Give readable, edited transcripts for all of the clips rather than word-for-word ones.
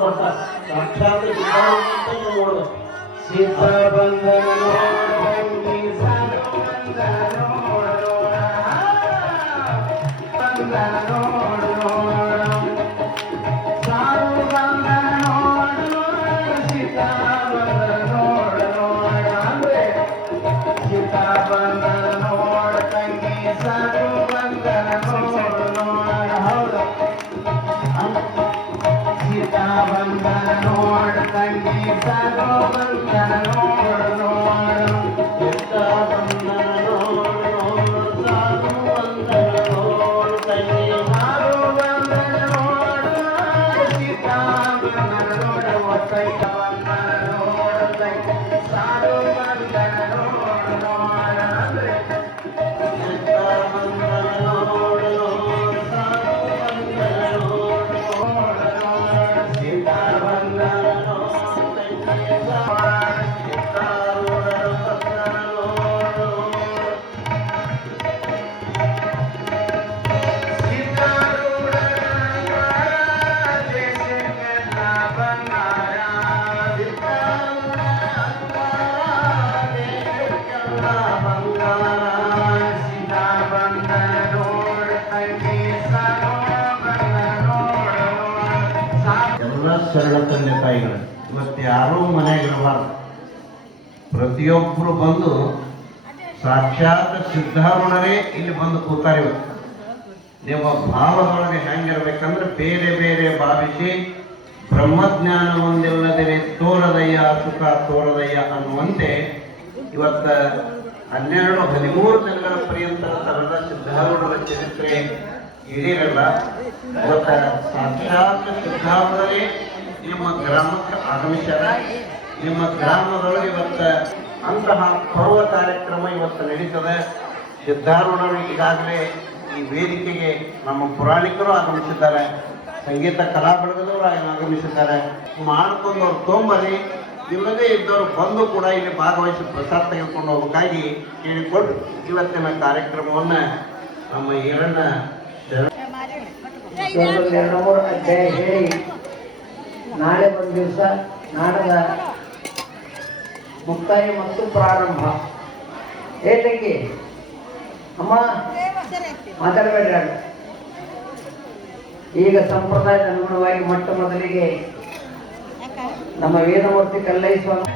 ಸಾಕ್ಷಾತ್ ನೋಡ ಸೀತಾ ಬಂಧನ ಶರಣ ತಂದೆ ತಾಯಿಗಳು ಇವತ್ತು ಯಾರೂ ಮನೆಯಾಗಿರಬಾರ್ದು. ಪ್ರತಿಯೊಬ್ಬರು ಬಂದು ಸಾಕ್ಷಾತ್ ಸಿದ್ಧಾರೂಢರೇ ಇಲ್ಲಿ ಬಂದು ಕೂತಾರೆ. ಇವತ್ತು ನಿಮ್ಮ ಭಾವದೊಳಗೆ ಹೆಂಗಿರ್ಬೇಕಂದ್ರೆ ಬೇರೆ ಬೇರೆ ಭಾವಿಸಿ ಬ್ರಹ್ಮಜ್ಞಾನ ಒಂದಿಲ್ಲದೆ ತೋರದಯ್ಯ ಸುಖ ತೋರದಯ್ಯ ಅನ್ನುವಂತೆ ಇವತ್ತ 12-13 ದಿನಗಳ ಪರ್ಯಂತ ತರದ ಸಿದ್ಧಾರೂಢರ ಚರಿತ್ರೆ ಇಡೀರಲ್ಲ. ಇವತ್ತ ಸಾಕ್ಷಾತ್ ಸಿದ್ಧಾರೂಢರೇ ನಿಮ್ಮ ಗ್ರಾಮಕ್ಕೆ ಆಗಮಿಸ್ಯಾರ. ನಿಮ್ಮ ಗ್ರಾಮದೊಳಗೆ ಇವತ್ತ ಅಂತಹ ಪರ್ವ ಕಾರ್ಯಕ್ರಮ ಇವತ್ತು ನಡೀತದೆ. ಸಿದ್ಧಾರೂಢರು ಈಗಾಗಲೇ ಈ ವೇದಿಕೆಗೆ ನಮ್ಮ ಪುರಾಣಿಕರು ಆಗಮಿಸಿದ್ದಾರೆ, ಸಂಗೀತ ಕಲಾ ಬಳಗದವರು ಆಗಮಿಸಿದ್ದಾರೆ. ಮಾಡ್ಕೊಂಡು ಅವ್ರು ತೊಂಬರಿ ಇಲ್ಲದೇ ಇದ್ದವರು ಬಂದು ಕೂಡ ಇಲ್ಲಿ ಭಾಗವಹಿಸಿ ಪ್ರಸಾದ ತೆಗೆದುಕೊಂಡು ಹೋಗಬೇಕಾಗಿ ಕೇಳಿಕೊಂಡು ಇವತ್ತಿನ ಕಾರ್ಯಕ್ರಮವನ್ನು ನಮ್ಮ ಏಳನ್ನ 2-3 ಅಧ್ಯಾಯ ಹೇಳಿ ನಾಳೆ ಒಂದು ದಿವಸ ನಾಡದ ಮುಕ್ತಾಯ ಮತ್ತು ಪ್ರಾರಂಭ. ಏತಕ್ಕೆ ಅಮ್ಮ ಮಾತಾಡಬೇಡ್ರಿ. ಈಗ ಸಂಪ್ರದಾಯದ ಅನುಗುಣವಾಗಿ ಮೊಟ್ಟ ಮೊದಲಿಗೆ ನಮ್ಮ ವೇದಮೂರ್ತಿ ಕಲ್ಲೈಸ್ವಾಮಿ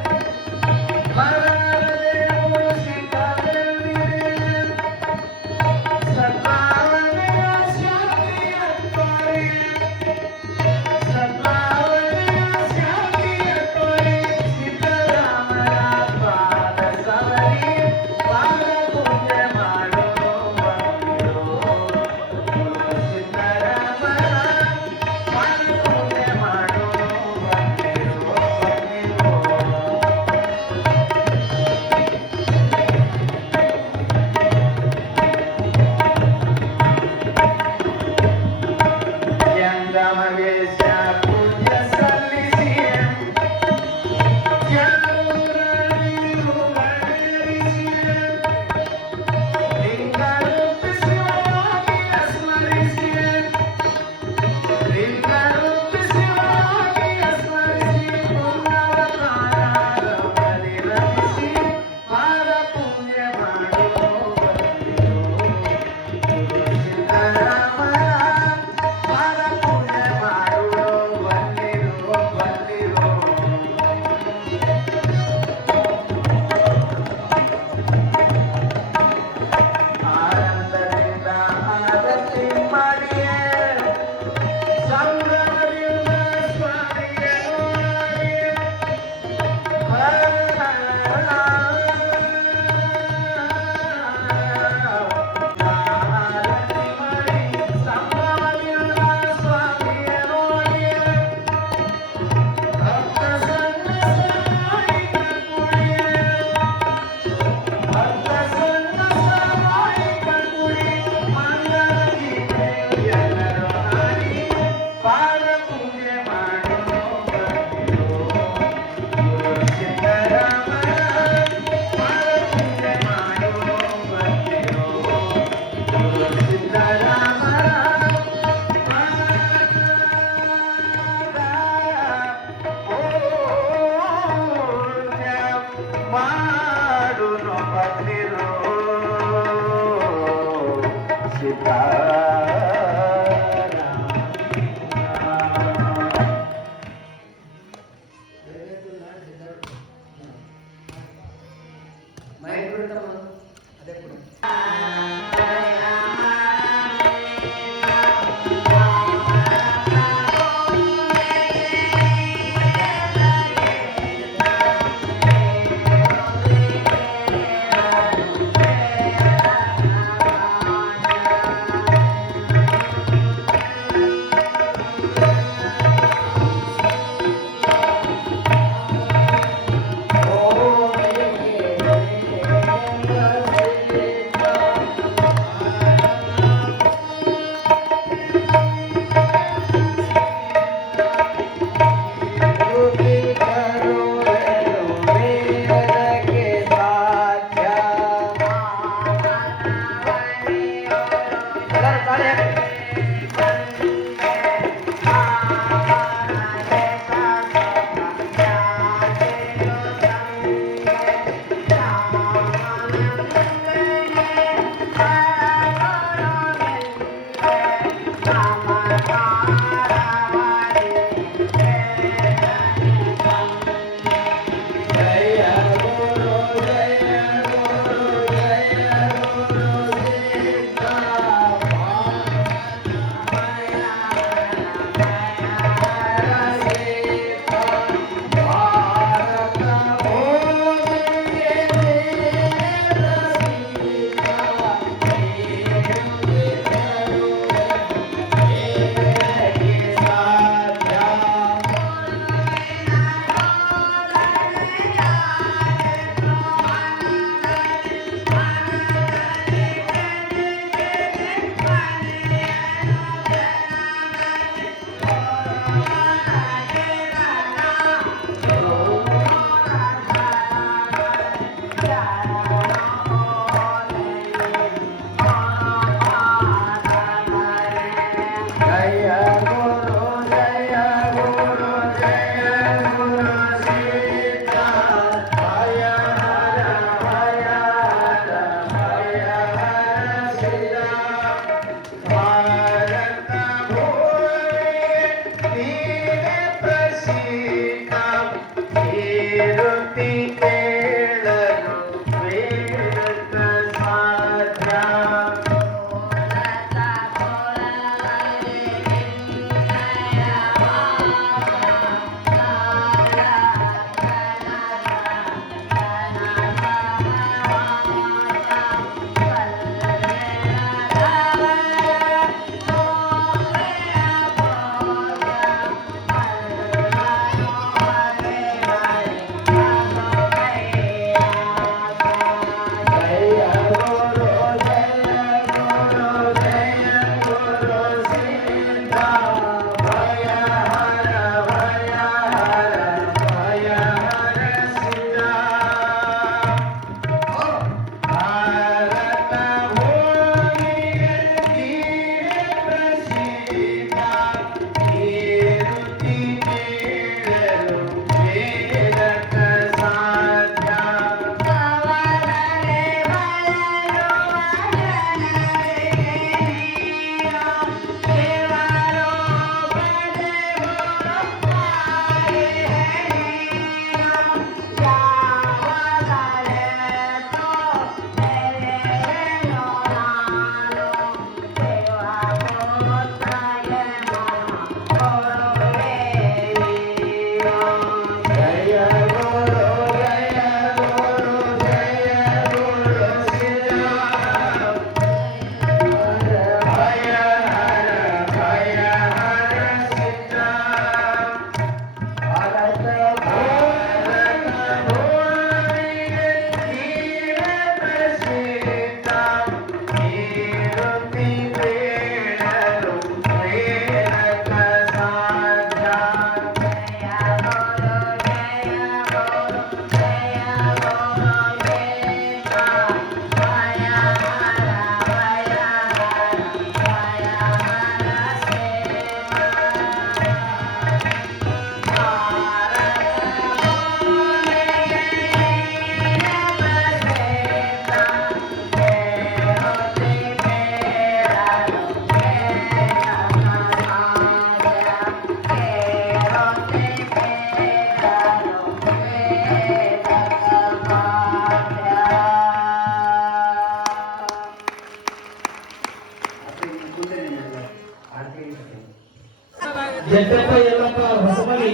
ಜಟ್ಟಪ್ಪ ಯಲ್ಲಪ್ಪ ಹೊಸಮನಿ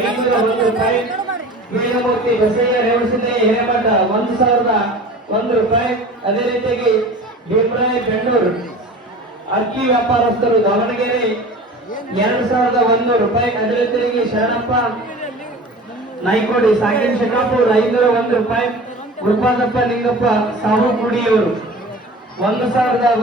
501 ರೂಪಾಯಿ. ವೇದಮೂರ್ತಿ ಬಸಯ್ಯ ರೇವಣಸಿದ್ದಯ್ಯ ಹಿರೇಮಠ 1001 ರೂಪಾಯಿ. ಅದೇ ರೀತಿಯಾಗಿ ಭೀಮರಾಯ ಬೆಂಡೂರು ಅಕ್ಕಿ ವ್ಯಾಪಾರಸ್ಥರು ದಾವಣಗೆರೆ 2001 ರೂಪಾಯಿ. ಅದೇ ರೀತಿಯಾಗಿ ಶರಣಪ್ಪ ನಾಯ್ಕೋಡಿ ಸಾಕಿನ ಶೆಕಾಪುರ 501 ರೂಪಾಯಿ. ಗುರುಪಾದಪ್ಪ ಲಿಂಗಪ್ಪ ಸಾಹುಗುಡಿಯವರು 1000